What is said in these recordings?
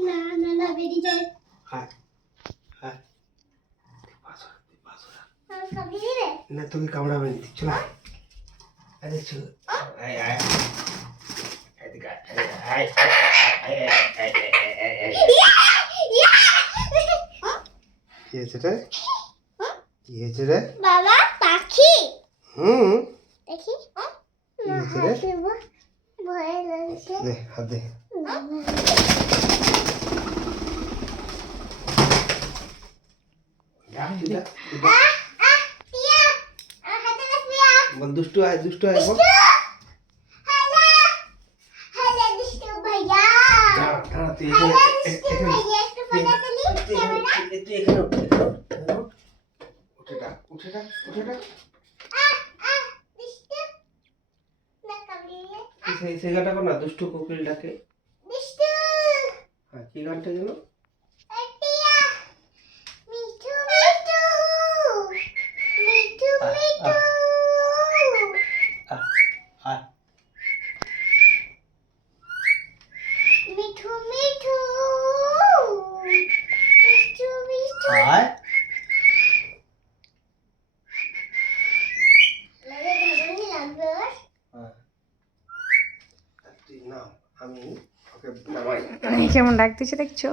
না না না বেরিয়ে যায়। হ্যাঁ হ্যাঁ কামড়িয়ে রে না তোকে কামড়াবে না চল আরে চল আয় আয় এদিকে আয় কি হয়েছে রে কি হয়েছে রে বাবা পাখি দেখি দেখি কি হয়েছে রে ভয় লাগছে। দে হাত দে বল দুষ্টু আয় বল দাঁড়া তুই এখানে উঠে সেই গানটা কর না দুষ্টু কোকিল ডাকে হ্যাঁ কি গানটা যেন আয় মিঠু মিঠু মিঠু মিঠু আয় লাগে ধরনি লাগবে হ্যাঁ তুই নাম আমি ওকে নামাই কেমন ডাকতেছে দেখছো?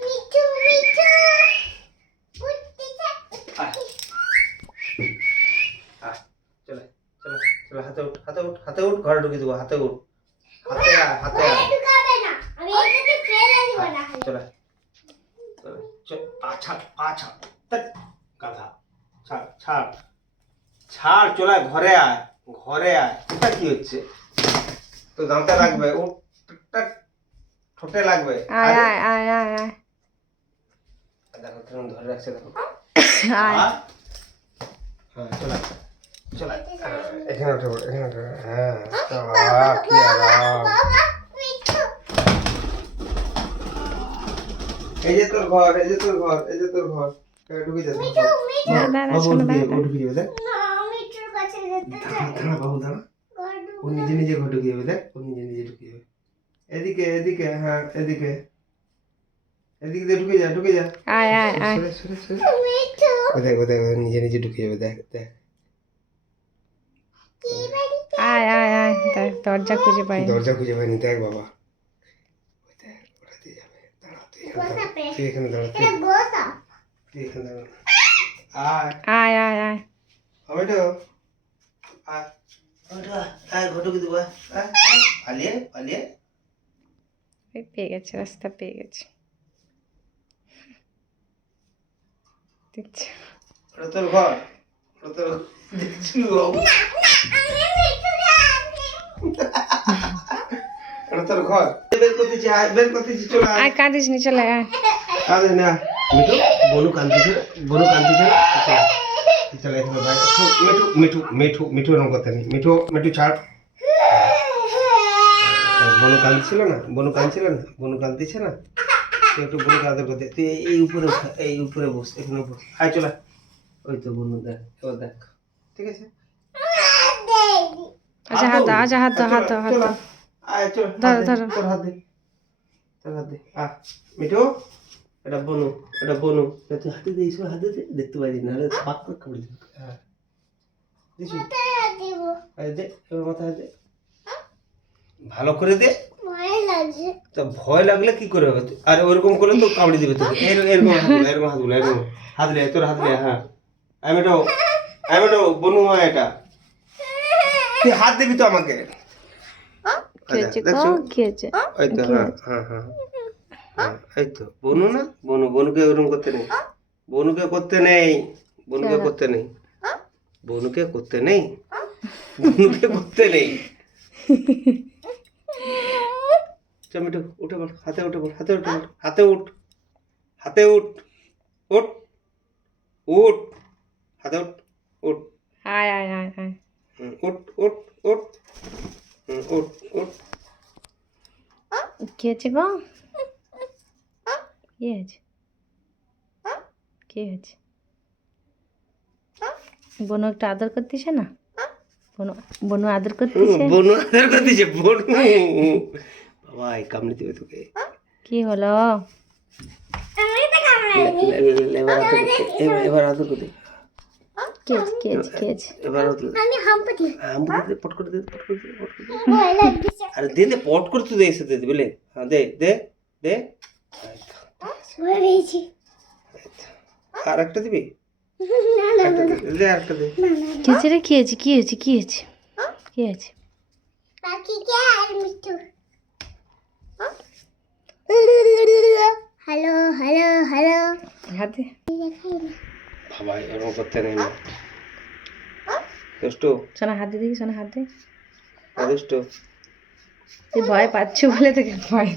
মিঠু মিঠু উঠতে থাক আয় আয় চলে হাতে উঠ ঘরে ঢুকে দেবো হাতে উঠ হাতে আয় ঢুকাবে না আমি এটাকে ফেলে দিব না চলে চল পা ছাড় ধ্যাৎ, গাধা ছাড় চলে আয়, ঘরে আয় এটা কি হচ্ছে তো দাঁতে লাগবে ও ঠোঁটে লাগবে আয় আয় আয় আয় আয় দেখো কেমন ধরে রাখছে দেখো আয় হ্যাঁ চলে এখানে উঠে হ্যাঁ কি আরাম বাবা মিঠু এই যে তোর ঘর ঢুকে যাচ্ছে মিঠু মিঠু দাঁড়া শোনো দাঁড়া ঢুকে যাবে দেখ না মিঠুর কাছে যেতে চাই দাঁড়া বাবু দাঁড়া ও নিজে ঘর ঢুকে যাবে দেখ ও নিজে ঢুকে যাবে এদিকে হ্যাঁ এদিকে দিয়ে ঢুকে যা আয় আয় আয় সরে মিঠু ও দেখ ও নিজে ঢুকে যাবে দেখ কি বাড়ি আয় আয় আয় দেখ দরজা খুঁজে পাই না। দরজা খুঁজে পাইনি দেখ বাবা ওই দেখ ওটা দিয়ে যাবে দাঁড়া তুই এখানে দাঁড়া এটা গোসা তুই এখানে দাঁড়া আয় আয় আয় আয় টমেটো আয় ঘর ঢুকে দেবো পালিয়ে ওই পেয়ে গেছে রাস্তা পেয়ে গেছে দেখছো ওটা তোর ঘর ওটা তোর দেখছিল বাবু ওটা তোর ঘর বের করতেছি চলে আয় আয় কাঁদিস নি চলে আয় আরে না মিঠু বনু কান্দিছে চলে এখানে ভাই মিঠু এরকম করতে নেই মিঠু ছাড় বনু কাঁদতিছে না তুই একটু বনু কাঁদতে করতে তুই এই উপরে বস এখানে বস আয় চলে ওই তো বনু দেখ ঠিক আছে হাত দাও আয় চল ধরো। তোর হাত দে মিঠু এটা বনু তুই হাতে দে এইসব হাতে দে দেখতে পারি না পাক করে কামড়ে দিবি হ্যাঁ দিছি দেব আরে দে এবার মাথায় দে ভালো করে দে ভয় লাগছে তো ভয় লাগলে কি করে হবে আরে ওরকম করলে তো কামড়ে দিবে তোকে এরকম হাত দে তোর হাত দে হ্যাঁ আমি তো বনু হয় এটা তুই হাত দিবি তো আমাকে কি হয়েছে দেখছো কি হয়েছে ওই তো হ্যাঁ এই তো বনুকে ওরকম করতে নেই বনুকে করতে নেই চমিটু উঠে বল হাতে উঠ হাতে উঠ আয় আয় আয় আয় উঠ কি হয়েছে গো কি হয়েছে বনু একটু আদর করতেছে না বনু আদর করতেছে বাবাই কামড়ে দিবে তোকে। কি হলো? এবার আদর করে দে। Cage cage cage. এবার আদর দে। আমি হাম্পতি দে, পট করে দে, পট করে দে, পট করে দে। ভয় লাগছে আরে দে দে, পট করতে দে, এসে দে দে, বুঝলে? হ্যাঁ দে দে দে। ভয় পেয়েছি আর একটা দিবি? না না একটা দে, দে আরেকটা দে। কি হয়েছে রে? কি হয়েছে? কি হয়েছে? কি হয়েছে? কি হয়েছে? পাখিকে আর মিঠু হ্যালো হ্যালো হ্যালো হাতে দেখাই না বাবা এরকম করতে নেই না। দুষ্টু, সোনা হাত দিয়ে দেখি, সোনা হাত দে। দুষ্টু। তুই ভয় পাচ্ছ বলে তোকে ভয়